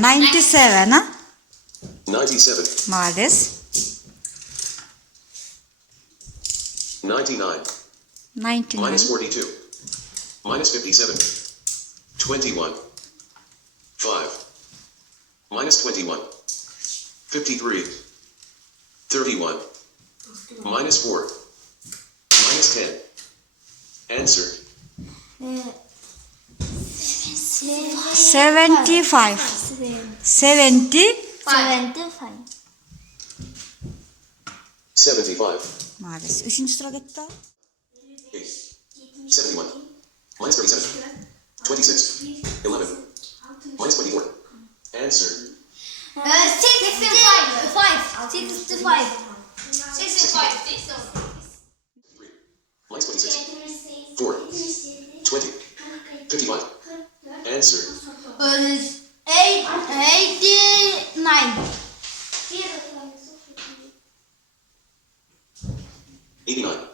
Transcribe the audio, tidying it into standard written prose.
97, huh? 97. Молодец. 99. 99. Minus 42. Minus 57. 21. 5. Minus 21. 53. 31. Minus 4. Minus 10. Answer. 75. 70. 75. Молодец. Üçüncü sıra gitti. 8. 71. Minus 37. 26. 11. Minus 24. Answer. 65. 3. Minus 26. 4. 20. 55. Answer. 89. 89.